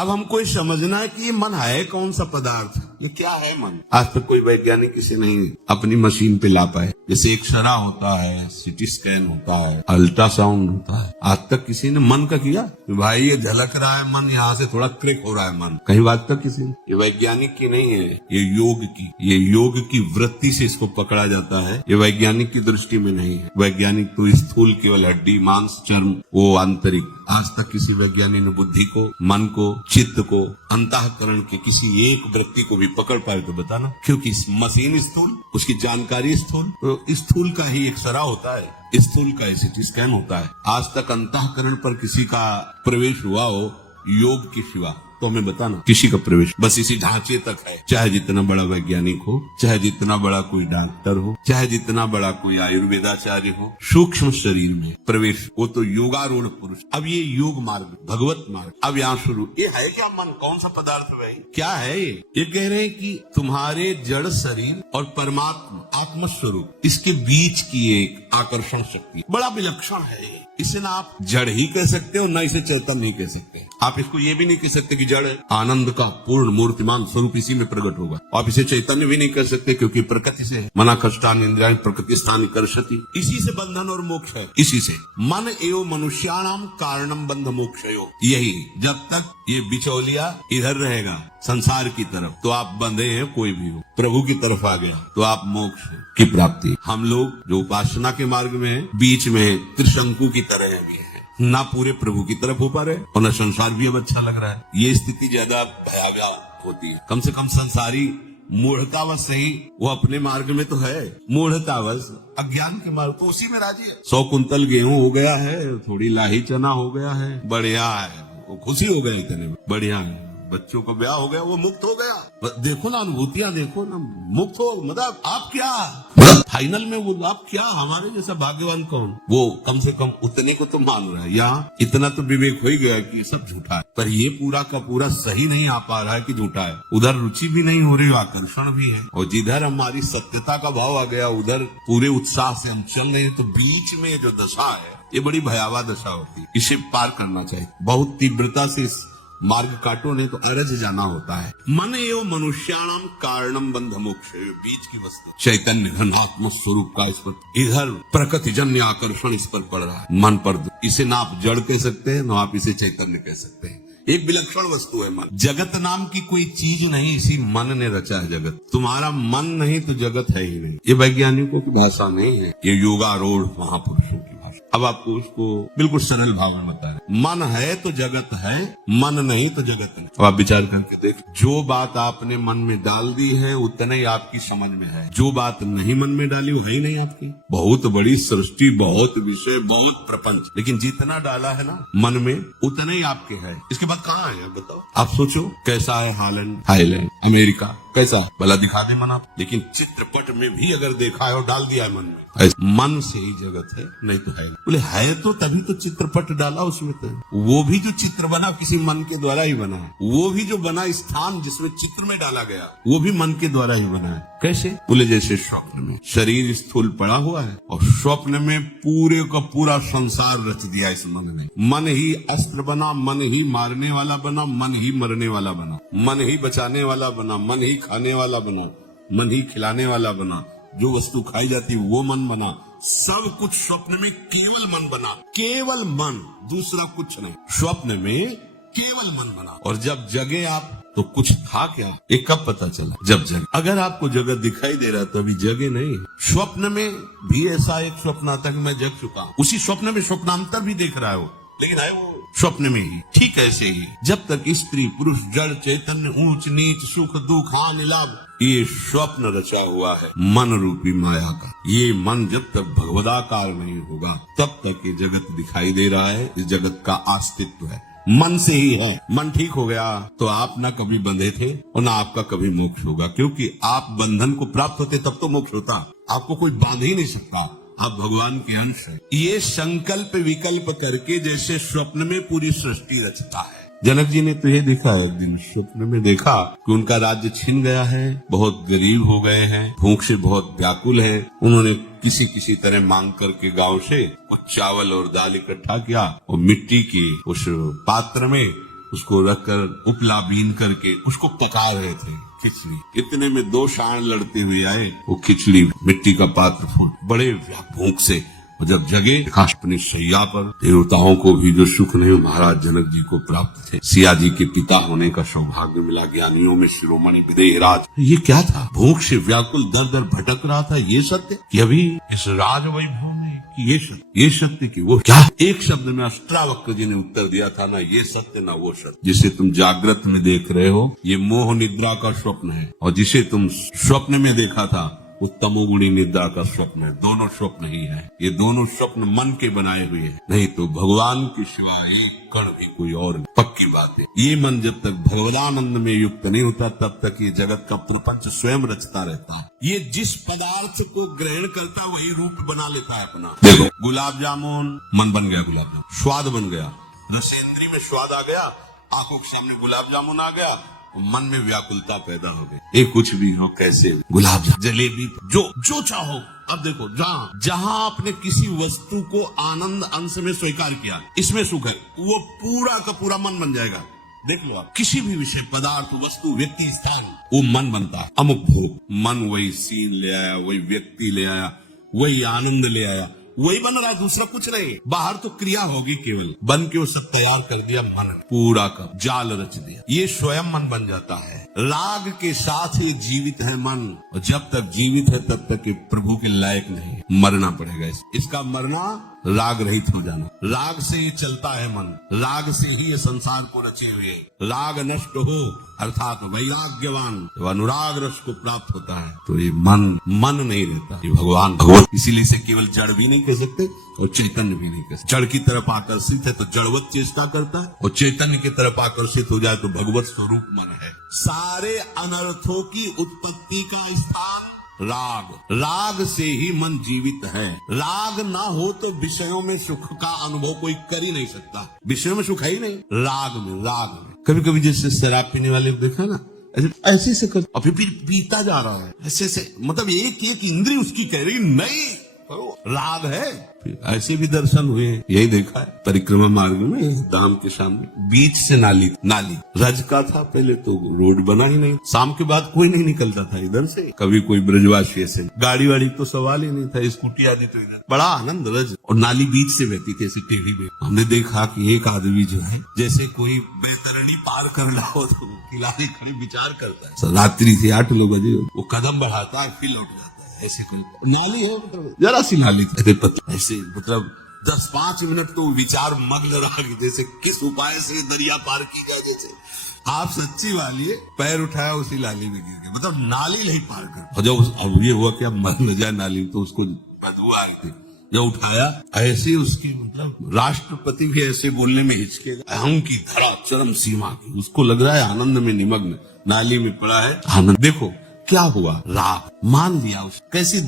अब हमको ये समझना है कि ये मन है कौन सा पदार्थ, ये क्या है मन। आज तक कोई वैज्ञानिक इसे नहीं अपनी मशीन पे ला पाए। जैसे एक्सरा होता है, सीटी स्कैन होता है, अल्ट्रासाउंड होता है, आज तक किसी ने मन का किया कि भाई ये झलक रहा है मन, यहाँ से थोड़ा क्लिक हो रहा है मन, कहीं बात तक किसी ने। ये वैज्ञानिक की नहीं है, ये योग की वृत्ति से इसको पकड़ा जाता है। ये वैज्ञानिक की दृष्टि में नहीं है। वैज्ञानिक तो स्थूल केवल हड्डी मांस चर्म, वो आंतरिक। आज तक किसी वैज्ञानिक ने बुद्धि को, मन को, चित्त को, अंतःकरण के किसी एक वृत्ति को भी पकड़ पाए तो बताना। क्योंकि मशीन स्थूल, उसकी जानकारी स्थूल, तो स्थूल का ही एक्सरा होता है, स्थूल का सीटी स्कैन होता है। आज तक अंतःकरण पर किसी का प्रवेश हुआ हो योग के सिवा तो हमें बताना, किसी का प्रवेश बस इसी ढांचे तक है। चाहे जितना बड़ा वैज्ञानिक हो, चाहे जितना बड़ा कोई डॉक्टर हो, चाहे जितना बड़ा कोई आयुर्वेदाचार्य हो, सूक्ष्म शरीर में प्रवेश वो तो योगारूढ़ पुरुष। अब ये योग मार्ग, भगवत मार्ग, अब यहाँ शुरू। ये है क्या मन, कौन सा पदार्थ है, क्या है ये कह रहे हैं कि तुम्हारे जड़ शरीर और परमात्मा आत्मस्वरूप, इसके बीच की एक आकर्षण शक्ति बड़ा विलक्षण है। इसे ना आप जड़ ही कह सकते हो, ना इसे चेतन नहीं कह सकते। आप इसको ये भी नहीं कह सकते कि जड़ आनंद का पूर्ण मूर्तिमान स्वरूप इसी में प्रकट होगा। आप इसे चैतन्य भी नहीं कह सकते क्योंकि प्रकृति से मना कष्टान इंद्रियाण प्रकृति स्थान कर्षति, इसी से बंधन और मोक्ष है। इसी से मन एवं मनुष्याणाम कारणम बंध मोक्षयो। यही जब तक ये बिचौलिया इधर रहेगा संसार की तरफ तो आप बंधे हैं, कोई भी हो। प्रभु की तरफ आ गया तो आप मोक्ष की प्राप्ति। हम लोग जो उपासना के मार्ग में है, बीच में त्रिशंकु की तरह भी है, ना पूरे प्रभु की तरफ हो पा रहे और न संसार भी अब अच्छा लग रहा है। ये स्थिति ज्यादा भयावह होती है। कम से कम संसारी मूढ़तावश सही, वो अपने मार्ग में तो है, मूढ़तावश अज्ञान के मार्ग तो उसी में राजी है। 100 कुंतल गेहूं हो गया है, थोड़ी लाही चना हो गया है, बढ़िया है, वो खुशी हो गया इतने में, बढ़िया है। बच्चों का ब्याह हो गया, वो मुक्त हो गया। देखो ना अनुभूतियां, देखो ना, मुक्त हो, मतलब आप क्या, मतलब फाइनल में वो आप क्या, हमारे जैसा भाग्यवान कौन। वो कम से कम उतने को तो मान रहा है। यहाँ इतना तो विवेक हो ही गया कि ये सब झूठा है, पर ये पूरा का पूरा सही नहीं आ पा रहा है कि झूठा है। उधर रुचि भी नहीं हो रही, आकर्षण भी है, और जिधर हमारी सत्यता का भाव आ गया उधर पूरे उत्साह से हम चल रहे हैं। तो बीच में जो दशा है ये बड़ी भयावह दशा होती है, इसे पार करना चाहिए। बहुत तीव्रता से इस मार्ग काटो, नहीं तो अरज जाना होता है। मन एवं मनुष्याणाम कारणम बंध मोक्ष, बीच की वस्तु चैतन्य घनात्म स्वरूप का इस पर इधर प्रकृति जन्य आकर्षण इस पर पड़ रहा है, मन पर। इसे ना आप जड़ कह सकते हैं, ना आप इसे चैतन्य कह सकते हैं। एक विलक्षण वस्तु है मन। जगत नाम की कोई चीज नहीं, इसी मन ने रचा है जगत। तुम्हारा मन नहीं तो जगत है ही नहीं। ये वैज्ञानिकों की भाषा नहीं है, ये योगारूढ़ महापुरुषों की भाषा। अब आपको उसको बिल्कुल सरल भाव में बता रहे, मन है तो जगत है, मन नहीं तो जगत नहीं। अब आप विचार करके देख, जो बात आपने मन में डाल दी है उतने ही आपकी समझ में है, जो बात नहीं मन में डाली वो है ही नहीं आपकी। बहुत बड़ी सृष्टि, बहुत विषय, बहुत प्रपंच, लेकिन जितना डाला है ना मन में उतने ही आपके है। इसके बाद कहाँ है बताओ। आप सोचो कैसा है हालैंड, थाईलैंड, अमेरिका, कैसा भला दिखा दे मन आप, लेकिन चित्रपट में भी अगर देखा है और डाल दिया है मन में, मन से ही जगत है, नहीं तो है। बोले है तो तभी तो चित्रपट डाला उसमें, तो वो भी जो चित्र बना किसी मन के द्वारा ही बना है। वो भी जो बना स्थान जिसमें चित्र में डाला गया वो भी मन के द्वारा ही बना है। कैसे? बोले जैसे स्वप्न में शरीर स्थूल पड़ा हुआ है और स्वप्न में पूरे का पूरा संसार रच दिया इस मन ने। मन ही अस्त्र बना, मन ही मारने वाला बना, मन ही मरने वाला बना, मन ही बचाने वाला बना, मन ही खाने वाला बना, मन ही खिलाने वाला बना, जो वस्तु खाई जाती वो मन बना। सब कुछ स्वप्न में केवल मन बना, केवल मन, दूसरा कुछ नहीं। स्वप्न में केवल मन बना और जब जगे आप तो कुछ था क्या, ये कब पता चला? जब जगे। अगर आपको जगत दिखाई दे रहा तो अभी जगे नहीं। स्वप्न में भी ऐसा एक स्वप्न आता कि मैं जग चुका हूँ, उसी स्वप्न में स्वप्नांतर भी देख रहा है वो, लेकिन है वो स्वप्न में ही। ठीक ऐसे ही जब तक स्त्री पुरुष जड़ चैतन्य ऊंच नीच सुख दुख हानि लाभ ये स्वप्न रचा हुआ है मन रूपी माया का, ये मन जब तक भगवदाकार नहीं होगा तब तक ये जगत दिखाई दे रहा है। इस जगत का अस्तित्व है मन से ही है। मन ठीक हो गया तो आप ना कभी बंधे थे और ना आपका कभी मोक्ष होगा, क्योंकि आप बंधन को प्राप्त होते तब तो मोक्ष होता। आपको कोई बांध ही नहीं सकता, आप भगवान के अंश हैं। ये संकल्प विकल्प करके जैसे स्वप्न में पूरी सृष्टि रचता है। जनक जी ने तो ये देखा, एक दिन स्वप्न में देखा कि उनका राज्य छिन गया है, बहुत गरीब हो गए हैं, भूख से बहुत व्याकुल है। उन्होंने किसी तरह मांग करके गांव से कुछ चावल और दाल इकट्ठा किया और मिट्टी के उस पात्र में उसको रखकर उपला बीन करके उसको पका रहे थे खिचड़ी। इतने में 2 सांड लड़ते हुए आए, वो खिचड़ी मिट्टी का पात्र फोड़ बड़े भूख से और जब जगे अपनी शैया पर, देवताओं को भी जो सुख नहीं महाराज जनक जी को प्राप्त थे। सिया जी के पिता होने का सौभाग्य मिला, ज्ञानियों में शिरोमणि विदेहराज। ये क्या था? भूख से व्याकुल दर दर भटक रहा था। ये सत्य कि अभी इस राज वैभव में, कि ये सत्य कि वो क्या? एक शब्द में अष्टावक्र जी ने उत्तर दिया था, ना ये सत्य ना वो सत्य। जिसे तुम जागृत में देख रहे हो ये मोह निद्रा का स्वप्न है, और जिसे तुम स्वप्न में देखा था वो तमोगुणी निद्रा का स्वप्न है। दोनों स्वप्न ही है। ये दोनों स्वप्न मन के बनाए हुए हैं, नहीं तो भगवान के सिवा एक कण भी कोई और नहीं। पक्की बात है। ये मन जब तक भगवदानंद में युक्त नहीं होता तब तक ये जगत का प्रपंच स्वयं रचता रहता है। ये जिस पदार्थ को ग्रहण करता है वही रूप बना लेता है अपना। देखो गुलाब जामुन, मन बन गया गुलाब जामुन, स्वाद बन गया, रसेंद्री में स्वाद आ गया, आंखों के सामने गुलाब जामुन आ गया, मन में व्याकुलता पैदा हो गई। ये कुछ भी हो, कैसे गुलाब जामुन, जलेबी, जो चाहो। अब देखो जहां आपने किसी वस्तु को आनंद अंश में स्वीकार किया, इसमें सुख है, वो पूरा का पूरा मन बन जाएगा। देख लो आप, किसी भी विषय, पदार्थ, वस्तु, व्यक्ति, स्थान, वो मन बनता है। अमुक भूख, मन वही सीन ले आया, वही व्यक्ति ले आया, वही आनंद ले आया, वही बन रहा है, दूसरा कुछ नहीं। बाहर तो क्रिया होगी केवल, बन के वो सब तैयार कर दिया मन, पूरा का जाल रच दिया। ये स्वयं मन बन जाता है। राग के साथ ही जीवित है मन, और जब तक जीवित है तब तक ये प्रभु के लायक नहीं है। मरना पड़ेगा इसका मरना, राग रहित हो जाना। राग से ही चलता है मन, राग से ही ये संसार को रचे हुए। राग नष्ट हो अर्थात वैराग्यवान जब अनुराग रस को प्राप्त होता है तो ये मन नहीं रहता, ये भगवत। इसीलिए इसे केवल जड़ भी नहीं कह सकते और चैतन्य भी नहीं कह सकते। जड़ की तरफ आकर्षित है तो जड़वत चेष्टा करता है, और चैतन्य की तरफ आकर्षित हो जाए तो भगवत स्वरूप मन है। सारे अनर्थों की उत्पत्ति का स्थान राग से ही मन जीवित है। राग ना हो तो विषयों में सुख का अनुभव कोई कर ही नहीं सकता। विषयों में सुख है ही नहीं, राग में। कभी कभी जैसे शराब पीने वाले देखा ना, ऐसे से कर, और फिर पीता जा रहा है ऐसे, मतलब एक इंद्रिय उसकी कह रही नहीं, राग है। ऐसे भी दर्शन हुए, यही देखा है परिक्रमा मार्ग में, धाम के सामने बीच से नाली रज का था। पहले तो रोड बना ही नहीं, शाम के बाद कोई नहीं निकलता था इधर से, कभी कोई ब्रजवासी ऐसे, गाड़ी वाड़ी तो सवाल ही नहीं था, स्कूटी आदि तो इधर, बड़ा आनंद रज, और नाली बीच से बहती थी ऐसी टेढ़ी में। हमने देखा कि एक आदमी जो है जैसे कोई बैतरणी पार कर रहा हो तो किनारे खड़े विचार करता है। रात्रि से 8-9 बजे वो कदम बढ़ाता है, फिर लौट जाता है। ऐसे कोई नाली है, मतलब जरा सी नाली ऐसे, मतलब 10-5 मिनट तो विचार मग्न रहा कि जैसे किस उपाय से दरिया पार की जाए। जैसे आप सच्ची वाली है, पैर उठाया उसी नाली में गिर गया, मतलब नाली नहीं पार कर। और जब अब ये हुआ कि अब मर न जाए नाली, तो उसको बदबू आई थी, जब उठाया ऐसे उसकी, मतलब राष्ट्रपति भी ऐसे बोलने में हिचके, अहम की धरा चरम सीमा की, उसको लग रहा है आनंद में निमग्न, नाली में पड़ा है आनंद। देखो क्या हुआ, राग मान लिया उस। कैसी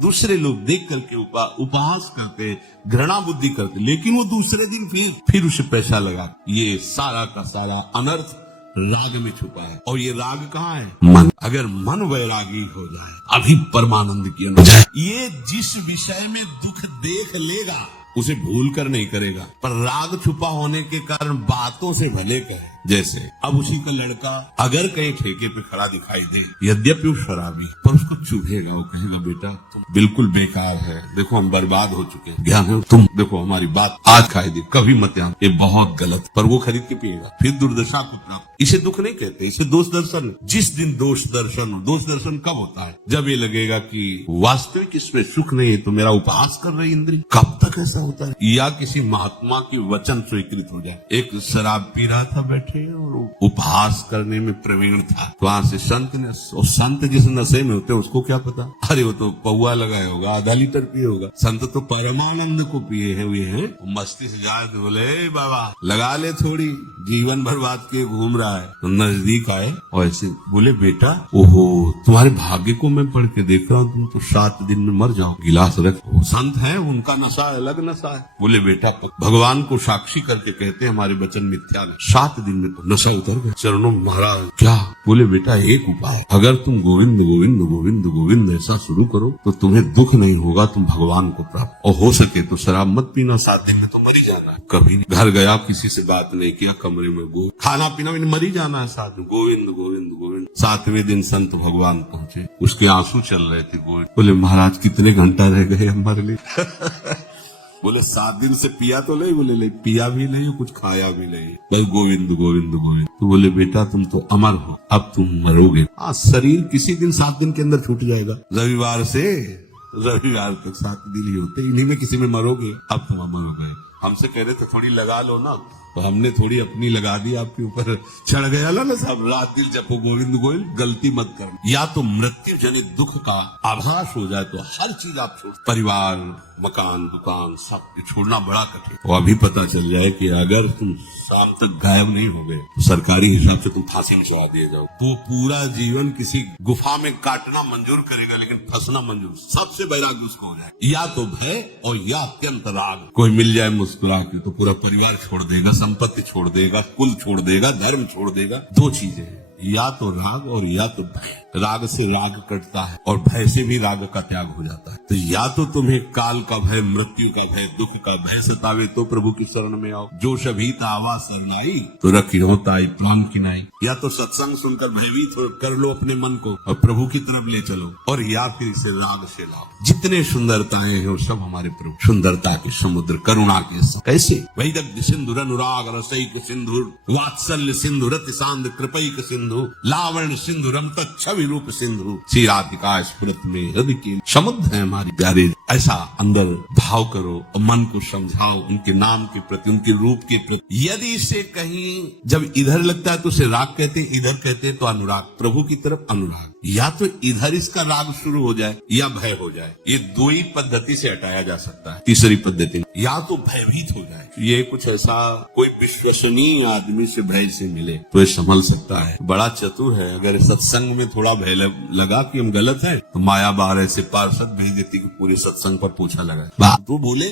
दूसरे लोग देख करके उपहास करते, घृणा बुद्धि करते, लेकिन वो दूसरे दिन फिर उसे पैसा लगा। ये सारा का सारा अनर्थ राग में छुपा है। और ये राग कहाँ है? मन। अगर मन वैरागी हो जाए, अभी परमानंद की अनुभूति, ये जिस विषय में दुख देख लेगा उसे भूल कर नहीं करेगा, पर राग छुपा होने के कारण बातों से भले कहे। जैसे अब उसी का लड़का अगर कहीं ठेके पे खड़ा दिखाई दे, यद्यपि वो शराबी, पर उसको चुभेगा, वो कहेगा बेटा तुम बिल्कुल बेकार है, देखो हम बर्बाद हो चुके हैं, ज्ञान है, तुम देखो हमारी बात आज खाई दे, कभी मत आना, ये बहुत गलत। पर वो खरीद के पिएगा, फिर दुर्दशा को प्राप्त। इसे दुख नहीं कहते, इसे दोष दर्शन। जिस दिन दोष दर्शन कब होता है? जब ये लगेगा कि वास्तविक इसमें सुख नहीं है, तो मेरा उपहास कर रही इंद्रिय। कब तक ऐसा होता है? या किसी महात्मा की वचन स्वीकृत हो जाए। एक शराब पी रहा था बैठे और उपहास करने में प्रवीण था, तो वहां से संत ने, और संत जिस नशे में होते उसको क्या पता, अरे वो तो पौआ लगाया होगा, आधा लीटर पिए होगा। संत तो परमानंद को पिए हुए हैं, मस्ती से जाए तो बोले बाबा लगा ले थोड़ी, जीवन भर के घूम रहा है। तो नजदीक आए और ऐसे बोले बेटा, ओहो तुम्हारे भाग्य को मैं पढ़ के देख रहा हूँ, तुम तो 7 दिन में मर जाओ, गिलास रख। वो संत है, उनका नशा अलग नशा है। बोले बेटा भगवान को साक्षी करके कहते हैं हमारे वचन मिथ्या नहीं, 7 दिन में तो नशा उतर गया। चरणों में महाराज क्या बोले, बेटा एक उपाय, अगर तुम गोविंद गोविंद गोविंद गोविंद ऐसा शुरू करो तो तुम्हें दुख नहीं होगा, तुम भगवान को प्राप्त, और हो सके तो शराब मत पीना, 7 दिन में तो मर ही जाना है। कभी नहीं घर गया, किसी से बात नहीं किया, कमरे में गो खाना पीना भी मर ही जाना है, 7 दिन गोविंद गोविंद गोविंद। 7वें दिन संत भगवान पहुंचे, उसके आंसू चल रहे थे। गोविंद बोले, महाराज कितने घंटा रह गए हमारे लिए। बोले 7 दिन से पिया तो नहीं, बोले नहीं पिया भी नहीं, कुछ खाया भी नहीं, बस गोविंद गोविंद गोविंद। तो बोले बेटा तुम तो अमर हो, अब तुम मरोगे। हाँ, शरीर किसी दिन 7 दिन के अंदर छूट जाएगा, रविवार से रविवार तक 7 दिन ही होते, इन्हीं में किसी में मरोगे, अब तुम अमर हो गए। हमसे कह रहे तो थोड़ी लगा लो ना, तो हमने थोड़ी अपनी लगा दी, आपके ऊपर चढ़ गया ना साहब, रात दिन जपो गोविंद गोविंद, गलती मत कर। या तो मृत्यु जनित दुख का आभास हो जाए तो हर चीज आप छोड़, परिवार मकान दुकान सब छोड़ना बड़ा कठिन। तो अभी पता चल जाए कि अगर तुम शाम तक गायब नहीं हो गए तो सरकारी हिसाब से तुम फांसी में चढ़ा दिए जाओ, तो पूरा जीवन किसी गुफा में काटना मंजूर करेगा, लेकिन फंसना मंजूर। सबसे वैराग्य उसको हो जाए, या तो भय और या अत्यंत राग। कोई मिल जाए मुस्कुरा के तो पूरा परिवार छोड़ देगा, संपत्ति छोड़ देगा, कुल छोड़ देगा, धर्म छोड़ देगा। 2 चीजें हैं, या तो राग और या तो भय। राग से राग कटता है और भय से भी राग का त्याग हो जाता है। तो या तो तुम्हें काल का भय, मृत्यु का भय, दुख का भय सतावे तो प्रभु की शरण में आओ, जो सभी तावा शरणाई तो रखी होता है प्राण की नाई। या तो सत्संग सुनकर भयभीत कर लो अपने मन को और प्रभु की तरफ ले चलो, और या फिर इसे राग से लाओ। जितने सुंदरताएं हैं वो सब हमारे प्रभु, सुंदरता के समुद्र, करुणा के कैसे वैदग्ध्य सिंधुर अनुराग रसैक सिंधुर वात्सल्य सिंधु रति सांद कृपैक सिंधु लावण्य सिंधु रमत छवि रूप सिंधु श्री राधिका स्मृत में हृदय के समुद्र है हमारी प्यारे। ऐसा अंदर भाव करो और मन को समझाओ उनके नाम के प्रति, उनके रूप के प्रति। यदि इसे कहीं जब इधर लगता है तो उसे राग कहते हैं, इधर कहते हैं तो अनुराग, प्रभु की तरफ अनुराग। या तो इधर इसका राग शुरू हो जाए या भय हो जाए, ये 2 ही पद्धति से हटाया जा सकता है। तीसरी पद्धति या तो भयभीत हो जाए, ये कुछ ऐसा कोई विश्वसनीय आदमी से भय से मिले तो ये संभल सकता है, बड़ा चतुर है। अगर सत्संग में थोड़ा भय लगा कि हम गलत है तो माया बाहर ऐसे पार्षद भेज देती कि पूरे सत्संग पर पोछा लगा, तो बोले